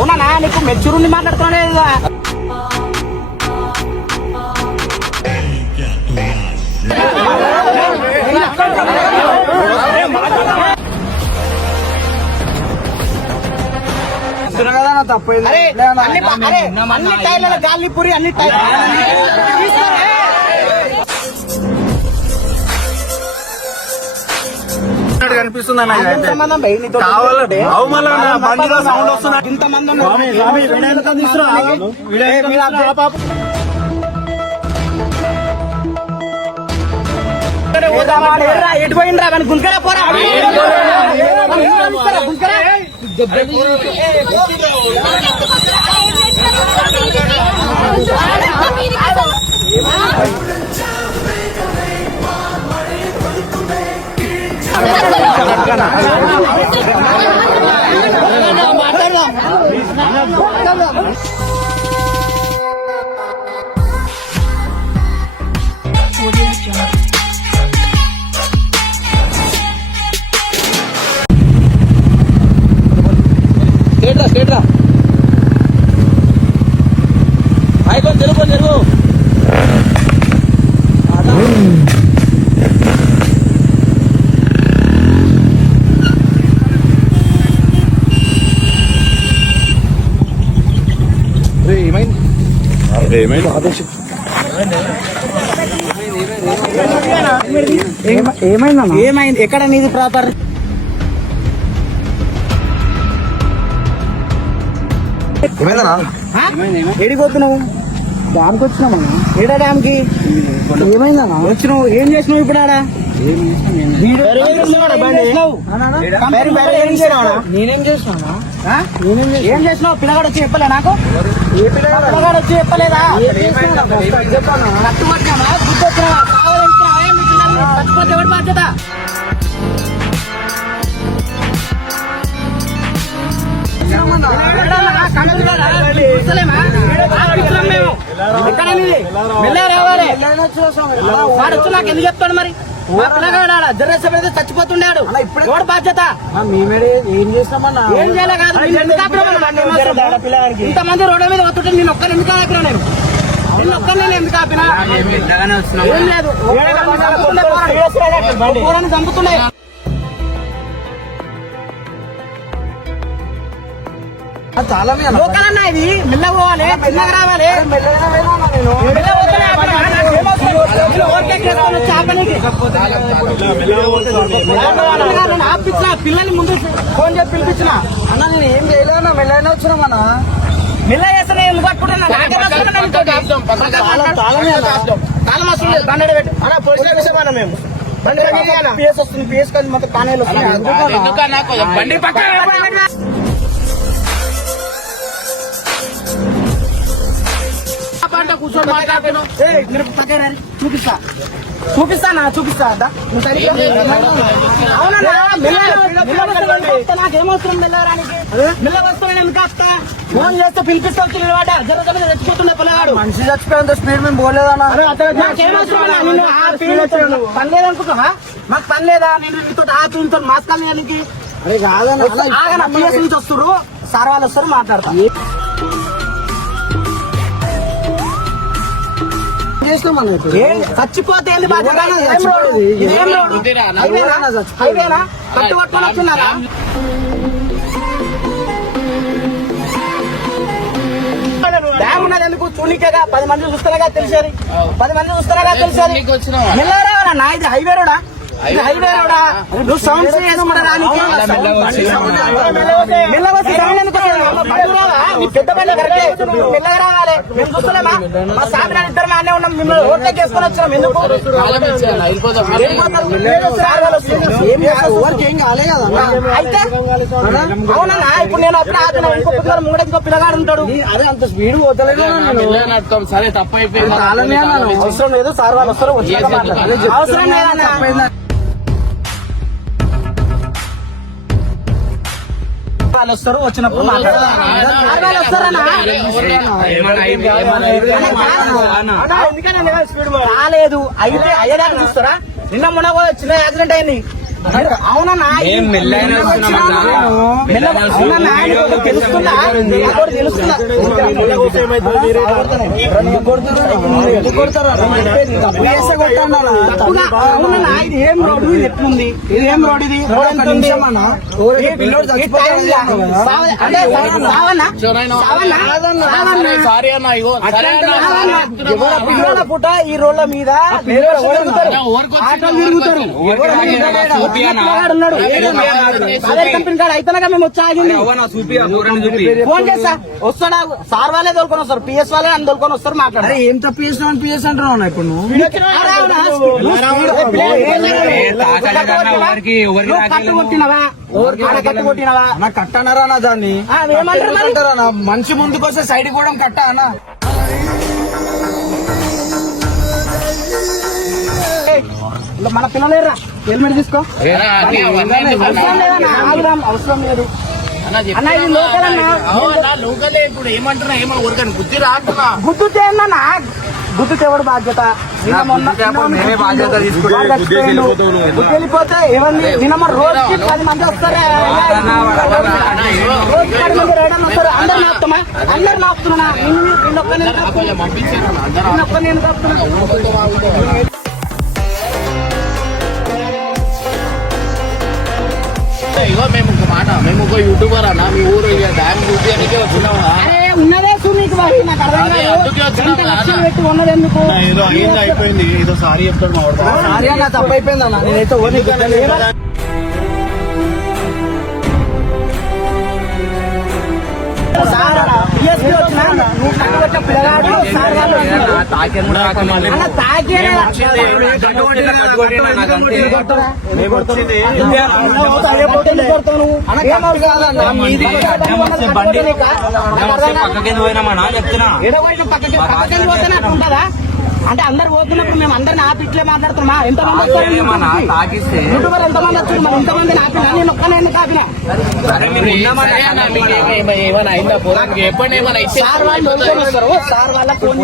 అవునా నీకు మెచ్యూర్ అరే అన్ని అరే అన్ని టైర్ల గాలి పూరి అన్ని టైర్ కనిపిస్తుంది అన్న బండిలో సౌండ్ వస్తున్నా? ఇంతమంది ఎటు పోయిండ్రా? కానీ గుంకరా పోరా? గుంకరా స్టేట్ రా స్టేట్ రా. అయిపో తెలుగు తెలుగు ఏమైంది? ఏమైంది ఎక్కడ నీది ప్రాపర్ ఎడిపోతున్నావు డ్యామ్కి వచ్చినామన్నా ఏడా డ్యామ్కి? ఏమైందన్నా? వచ్చినావు. ఏం చేసినావు ఇప్పుడు ఆడ? నేనేం చేసినా ఏం చేసినావు పిల్లగాడు వచ్చి చెప్పలే నాకు ఏ పిల్లగాడు వచ్చి చెప్పలేదా గుర్తు బాధ్యత వాడు వచ్చి నాకు ఎందుకు చెప్తాడు మరి అయితే చచ్చిపోతున్నాడు. ఎవడు బాధ్యత? ఏం చేస్తామన్నా? ఏం చేయాలి కాదు? ఇంతమంది రోడ్డు మీద వస్తుంటే నేను ఒక్కరిని ఎందుకు నేను? నిన్ను ఒక్కరిని నేను ఎందుకు ఆపినా? ఏం లేదు. చంపుతుండే చాలా లోకల్ అన్న ఇది. మెల్ల పోవాలి. చిన్నగా రావాలి. ఆపించిన పిల్లల్ని ముందు ఫోన్ చేసి పిలిపించిన. అన్న నేను ఏం చేయలేదన్నా మెల్లైనా వచ్చినామన్నా మెల్ల చేస్తే ఎందుకు పట్టుకుంటున్నా? నాకే వస్తుంది నేను ఇంకోటి. తాళం వస్తుంది బండి ఆడ పెట్టు. అన్న మేము. బండి పిఎస్ వస్తుంది పిఎస్ కాదు మొత్తం తానేలు వస్తుంది బండి పక్కన కూర్చొని మాట్లాడుతున్నావు. చూపిస్తా. చూపిస్తానా చూపిస్తా. అవునన్నా నాకేమవసరం మెల్ల ఎందుకు ఫోన్ చేస్తే జర జర పిల్లగాడు మనిషి చచ్చిపోయేంత స్పీడ్ మేము పోలేదన్నా. పని లేదనుకుంటున్నా మాకు పని లేదా నేను నీతో అరే కాదన్నా. ఆగన? పిఎస్ నుంచి వస్తున్నారు సార్ వాళ్ళు వస్తారు ఇప్పుడు ఏ, చచ్చిపోతే ఏంది బాధ్యత? ఏం రోడ్డు? చచ్చిపోయేది. ఏం రోడ్డు? హైవేనా? హైవేనా? కట్టు పట్టుకొని వచ్చినారా? డ్యామ్ ఉన్నది ఎందుకు చూనికేగా పది మంది చూస్తారుగా తెలిసేది పది మంది చూస్తారుగా తెలిసేది మెల్లరా నా ఇది హైవే రోడా ఇది హైవే రోడా నువ్వు సౌండ్స్ ఏదో మన రానికి మెల్లవచ్చి సౌండ్ ఎందుకు వస్తుంది? బండి రావా? నీ పెద్ద బండి కరెక్టే. నువ్వు మెల్లగా రావాలి. మేము చూస్తలేమా? మా ఇద్దరు ఉన్నాం. మిమ్మల్ని వచ్చినాం. ఎందుకు? అయితే ఇప్పుడు నేను అప్పుడు ఆపిన ఇంకో పిల్లగాడు ముంగడ ఇంకో పిల్లగాడు ఉంటాడు. అరే అంత స్పీడ్ పోతలేదు సరే తప్పైపోయింది తాళమే అన్నాను. అవసరం లేదు సార్ వాళ్ళు వస్తారు. అవసరం లేదన్నా. వాళ్ళు వస్తారు వచ్చినప్పుడు మాట్లాడదాం రాలేదు. అయితే అయ్యేదాకా చూస్తారా? నిన్న మొన్న కూడా చిన్న యాక్సిడెంట్ అయింది. అవునన్నా అవునన్నా ఇది ఏం రోడ్డు? ఇది ఎట్లుంది? ఇది ఏం రోడ్ ఇది పిల్లోడు పుట్ట ఈ రోడ్ల మీద? తిరుగుతారు. ఆటోలు తిరుగుతారు? ఫోన్ చేస్తా. వస్తాడా? సార్ వాళ్ళే తోలుకొని వస్తారు. పిఎస్ వాళ్ళే అని తోలుకొని వస్తారు అరే మాట్లాడారు ఏం తప్పు చేసినావు అని పిఎస్ అంటున్నావు ఇప్పుడు నువ్వు. కట్టు. కొట్టినవా? కట్టనరా దాన్ని? మనిషి ముందుకు వస్తే సైడ్ కూడా కట్ట అన్న? మన పిల్లలేరా హెల్మెట్ తీసుకో? అవసరం లేదన్నా ఆగుదాం అవసరం లేదు ఇప్పుడు ఏమంటున్నా ఏమో ఊరికని రాకున్నా అన్నా గుద్దుతే ఎవడు బాధ్యత వెళ్ళిపోతే మన రోజుకి పది మంది వస్తారా రోజు పది మంది రైడర్లు వస్తారు అందరు నాపుతామా అందరు నాపుతున్నా నిన్ను నేను కాపుతున్నా ఇగో మేము ఒక మాట మేము ఒక యూట్యూబర్ అన్న మీ ఊరు ఇక డ్యామ్ చూపించడానికే వచ్చినాము ఉన్నదే నాకు అర్థం కాదు. పెట్టి ఎందుకు? ఏదో అయింది అయిపోయింది. ఏదో సారీ చెప్తాడు మా వాడు. సారీ అన్న తప్పు అయిపోయింది అన్న. నేనైతే వచ్చినారు. అన్న తాకేనే మేము వచ్చింది అంటే అందరు పోతున్నప్పుడు మేము అందరిని ఆపి ఇట్లే మాట్లాడుతున్నామా ఎంతమంది వస్తారు యూట్యూబర్ ఎంతమంది వచ్చారు? మనం ఎంతమంది ఆపినా? నేను ఒక్కనే ఆపినా? సార్ వాళ్ళు వస్తారు? సార్ ఫోన్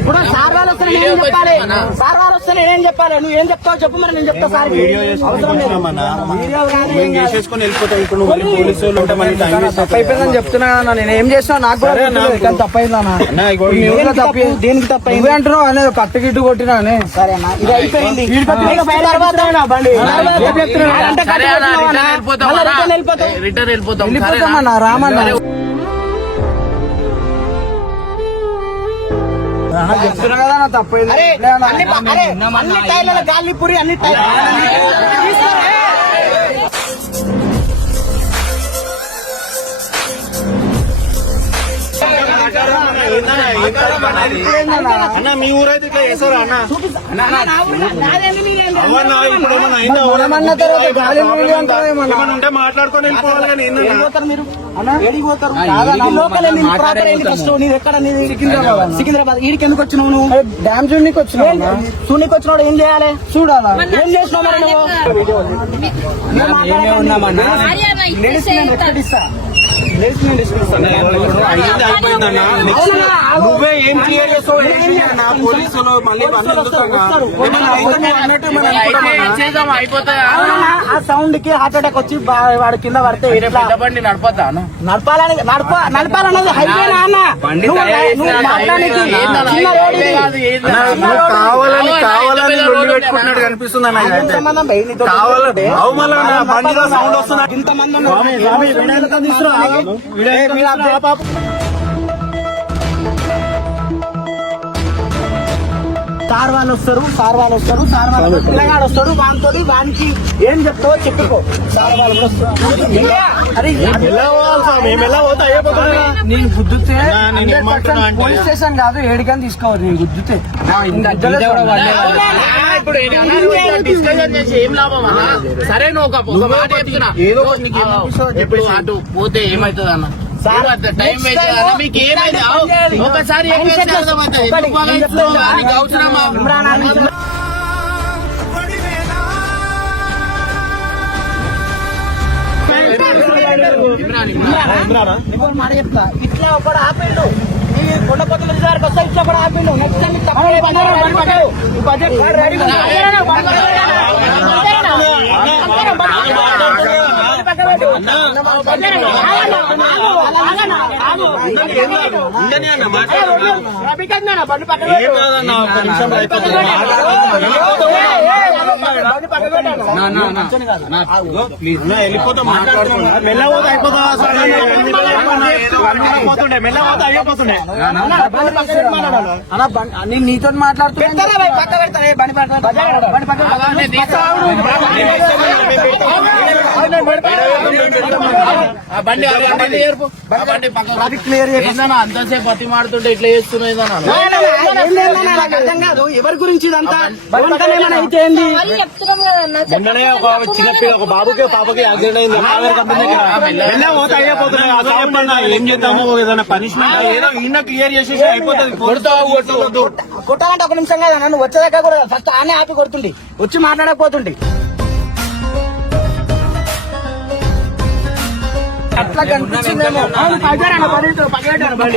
ఇప్పుడు సార్ వాళ్ళు నేను చెప్పాలి? సార్ వాళ్ళు వస్తే నేనేం చెప్పాలి? నువ్వు ఏం చెప్తావు చెప్పు మరి నేను చెప్తా సార్ అవసరం లేదు. చెప్తున్నా నేను ఏం చేసినా నాకు కూడా సరే తప్పు దేనికి తప్పు? దేనికి? నువ్వే అంటున్నావు అనేది కట్టు గిట్టు కొట్టినా అని సరే అన్న ఇది అయిపోయింది వీడికి వచ్చి నెక్స్ట్ బయట తర్వాత బండి సరే రేపు చెప్తున్నాను. అంటే సరే కట్టు అన్న కొట్టినావా రిటర్న్ అన్న? వెళ్ళిపోతాం మళ్ళా అన్న. రిటర్న్ వెళ్ళిపోతాం రిటర్న్ వెళ్ళిపోతాం వెళ్ళిపోతామన్నా రామన్న చెప్తున్నా కదా నా తప్పు అయింది. అరే ఇప్పుడే అన్న. అన్ని అరే అన్ని టైర్ల అన్ని మీ ఊరైతే ఇట్లా అన్న? ఉంటే మాట్లాడుకొని వెళ్ళిపోవాలి కానీ సికింద్రాబాద్. సికింద్రాబాద్. ఈడికి ఎందుకు వచ్చినావు నువ్వు? అరే, డ్యామ్ చూడనికి వచ్చినా సూనికి వచ్చినాడు ఏం చేయాలి? చూడాలా? ఏం చేసినావు మరి నువ్వు? నేను. అయింది అయిపోయిందన్న. నువ్వే ఏం క్లియర్ చేస్తావు? పోలీసులు మళ్ళీ? చేద్దాం అయిపోతాయా? ఆ సౌండ్కి హార్ట్ అటాక్ వచ్చి వాడు కింద పడితే వేరే ఎట్లా? పెద్ద బండి నడపద్దా అన్న? నడపాలని నడప నడపాలన్నది హైవే నాన్న బండి. కావాలని? కావాలని లొల్లి పెద్ద పెట్టుకుంటున్నట్టు కనిపిస్తుంది అన్న? కావాలని బండిలో సౌండ్ వస్తున్నా ఇంతమంది సార్ వాళ్ళు వస్తారు సార్ వాళ్ళు వస్తారు సార్ వాళ్ళు పిల్లగాడు వస్తాడు వానితో వానికి ఏం చెప్తావో చెప్పుకో. సార్ వాళ్ళు కూడా వస్తారు? నేను గుద్దుతే పోలీస్ స్టేషన్ కాదు ఏడికని తీసుకోవద్దు నేను గుద్దుతే. ఆ, ఇప్పుడు ఏంటి అన్న? నువ్వు ఇట్లా డిస్కషన్ చేసి ఏం లాభం అన్న? సరే నువ్వు ఒక ఒక మాట చెప్తున్నా. ఏదో ఇప్పుడు. అటు పోతే ఏమవుతుంది అన్న ఒకసారి చెప్తా ఇట్లా ఒకడు ఆపేడు. కొండ కొత్తల రిజర్వ్ వస్తా ఇట్లా కూడా ఆపిండు. నెక్స్ట్ టైం ના ప్లీజ్ వెళ్ళిపోతా మాట్లాడుతున్నా అయిపోతా పోతుండే అయిపోతుండే నేను నీతో మాట్లాడుతున్నా బండి. బండి అది క్లియర్ అంతసేపు మాడుతుంటే ఇట్లా చేస్తున్నాయి కాదు. ఎవరి గురించి ఇదంతా? అయితే ఒక చిన్న ఒక బాబుకి పాపకి యాక్సిడెంట్ అయింది. కావేరి కంపెనీ దగ్గర. మెల్లపోతే అయిపోతున్నాయి అసలు చెప్పండి ఏం చేద్దాము ఏదైనా పనిష్మెంట్ ఏదో ఈయన క్లియర్ చేసేసి అయిపోతుంది. కొట్టాలంటే ఒక నిమిషం కదా నన్ను వచ్చేదాకా కూడా ఫస్ట్ ఆనే ఆపి కొడుతుండి వచ్చి మాట్లాడకపోతుండి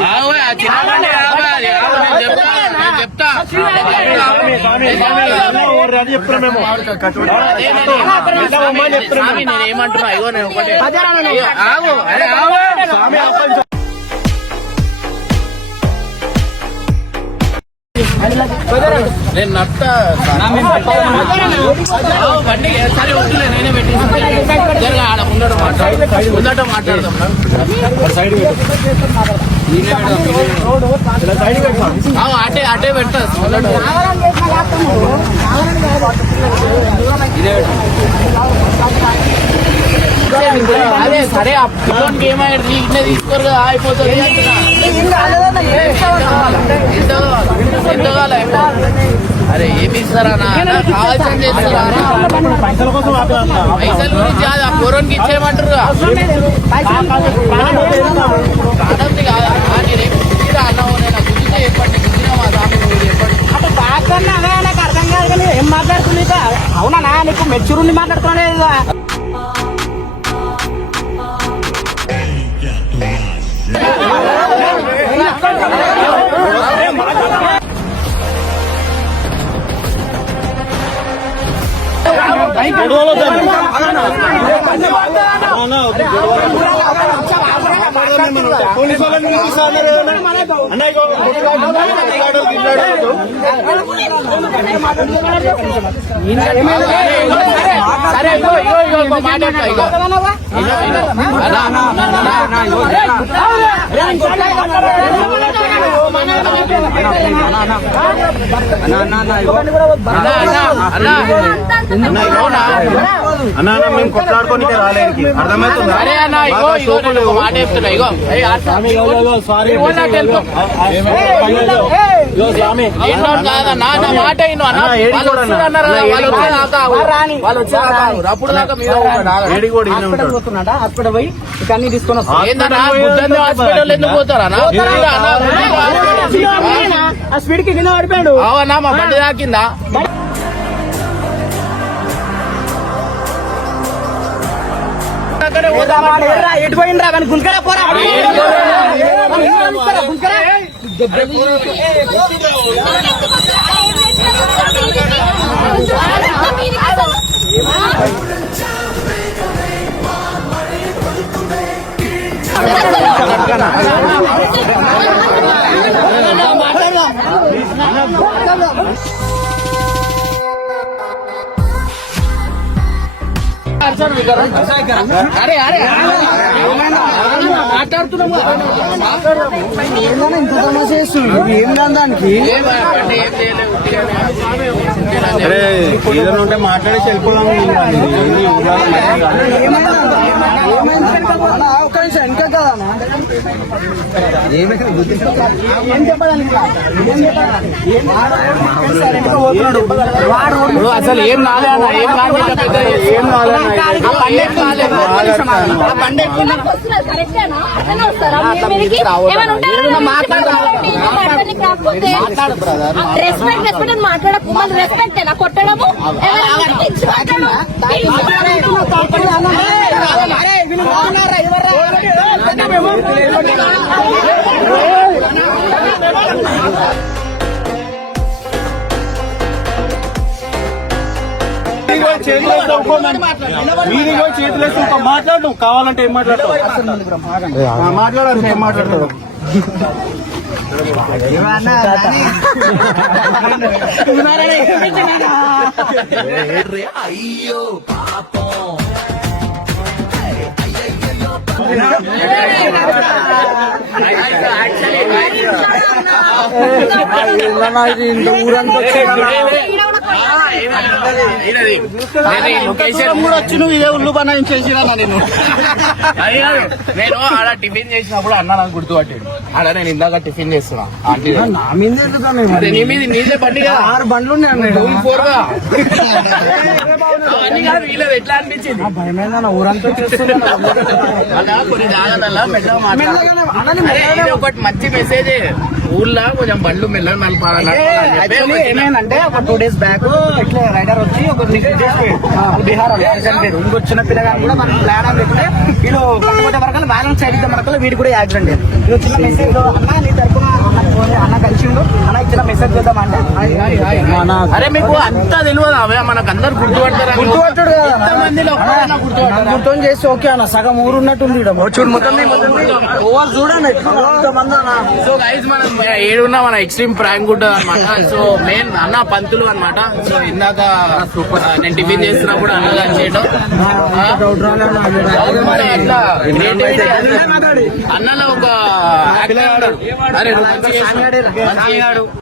ఆగు, నేను చెప్తా, చెప్తున్నాం మేము అదే నేను- స్వామి, నేను ఏమంటున్నా ఇగో నేను ఒకటే నేను నట్ట బండి సరే. వద్దులే నేనే పెట్టేసి ఆడ ఉండటం మాట్లాడదాం ఉండటం మాట్లాడదాం సైడ్ అటే అటే అదే సరే ఆ పిల్లోనికి ఏమైంది ఇట్లా తీసుకోరు కదా అయిపోతుంది ఎంత కావాలి? అరే ఏమి ఇస్తారా కావాల్సింది పైసల గురించి ఆ పూర్వానికి ఇచ్చేయమంటారు మాట్లాడుతుంది? అవునా నీకు మెచ్యూర్ ఉండి మాట్లాడుతున్నాడు గొడవలు పోలీసు వాళ్ళని. సరే ఇగో ఇగో ఇగో మాట్లాడతా ఇగో. అన్నా, అన్నా, అన్నా, అన్నా. మేము కొట్లాడుకోనికే రాలేదు అర్థమవుతుందా మాట చెప్తున్నా ఇగో ఏయ్, అట్లా. ఇగో నా టెలిఫోన్. ఏంటో కాదన్నా నా మాట విను అన్న అన్న, ఏడికి వాళ్ళు కూడా అన్న. వస్తున్నారు అన్నారు కదా, అన్న, వాళ్ళు ఏడికి వచ్చేదాకా ఆగు. రాని. వాళ్ళు వచ్చేదాకా ఆగు. అప్పుడు దాకా మీద ఊరుకోండి, ఆగండి. ఏడి కూడా ఈయన హాస్పిటల్ ఉంటాడు పోతున్నాడా హాస్పిటల్ పోయి ఇక అన్ని తీసుకొని వస్తా ఏందన్నా బుద్ధంది హాస్పిటల్ ఎందుకు పోతారా అన్న? బుద్ధంది అన్న, బుద్ధంది హాస్పిటల్. ఆ స్పీడ్కి కింద పడిపోయాడు అవునా మా బండి తాకిందా అక్కడే పోదాం వాడు ఎర్రా, ఎటు పోయిండ్రా కానీ గుంకరా పోరా గుంకరా అరే మాట్లాడుతున్నాము ఇంత చేస్తున్నాడు ఏం కాదు దానికి అరే ఏదైనా ఉంటే మాట్లాడి వెళ్ళిపోదాం ఏంది ఒక్క నిమిషం వెనక కదా అన్నా? ఏం ఇప్పుడు అసలు ఏం నాలే అన్న ఏం కాదు ఇంకా ఏం నాలే ఏమైనా రెస్పెక్ట్ రెస్పెక్ట్ అని మాట్లాడకు. మళ్ళీ రెస్పెక్ట్ ఏనా? కొట్టడము? ఎవరైనా మాట్లాడు. మీదికి పోయి చేతులు వేస్తే ఊరుకోమని. మీదికి పోయి చేతులు వేస్తే ఊరుకో. మాట్లాడు నువ్వు కావాలంటే ఏం మాట్లాడతావు ఆ, మాట్లాడాలి కూడా వచ్చి నువ్వు ఇదే ఉల్లు బనాయించేసిరా నేను అది కాదు. నేను ఆడ టిఫిన్ చేసినప్పుడు అన్న నాకు గుర్తుపట్టాడు. ఆడ నేను ఇందాక టిఫిన్ చేస్తున్నా. ఆంటీ. నా మీద ఎందుకు అదే నీ మీద నీదే బండి కదా. ఆరు బండ్లు ఉన్నాయి అన్న ఈడ. రూమ్ ఫోర్గా అవన్నీ కాదు వీళ్ళది ఎట్లా అనిపించింది? భయమైందన్న ఊరంతా చూస్తున్నా అలా కొన్ని జాగ్రత్తల మెల్లగా మాట్లాడాలి అరే, ఇది ఒకటి మంచి మెసేజ్ ఊర్లో కొంచెం బండ్లు మెల్లగా యాక్చువల్లీ ఏమైందంటే ఒక టూ డేస్ బ్యాక్ ఇట్లా రైడర్ వచ్చి ఒక బీహార్ అయ్యారు ఇంకొచ్చిన పిల్లగాని కూడా మనం ప్లాన్ అని చెప్తే వీళ్ళు వరకు బ్యాలెన్స్ సైడ్ ఇద్దాం వరకు వీడు కూడా యాక్సిడెంట్ చిన్న మెసేజ్ అన్న నీ తరపున అన్న కలిసిండు. ఇచ్చిన మెసేజ్ చేద్దాం అంటే అరే మీకు అంతా తెలియదు? అవే మనకు అందరు గుర్తుపడతారు గుర్తుపట్టాడు కదా? గుర్తు చేసి ఓకే అన్న సగం ఊరు ఉన్నట్టుంది ఈడ. చూడు మొత్తం మీ- మొత్తం మీ- ఓ, చూడండి ఎట్లా మంది అన్న. సో గైజ్ మనం ఏడున్నా మన ఎక్స్ట్రీమ్ ప్రాంక్ ఉంటుంది అనమాట సో మెయిన్ అన్న పంతులు అన్నమాట. సో ఇందాక నేను టిఫిన్ చేస్తున్నప్పుడు అన్న చేయడం అట్లా creativity అన్నలో ఒక. అరే నువ్వు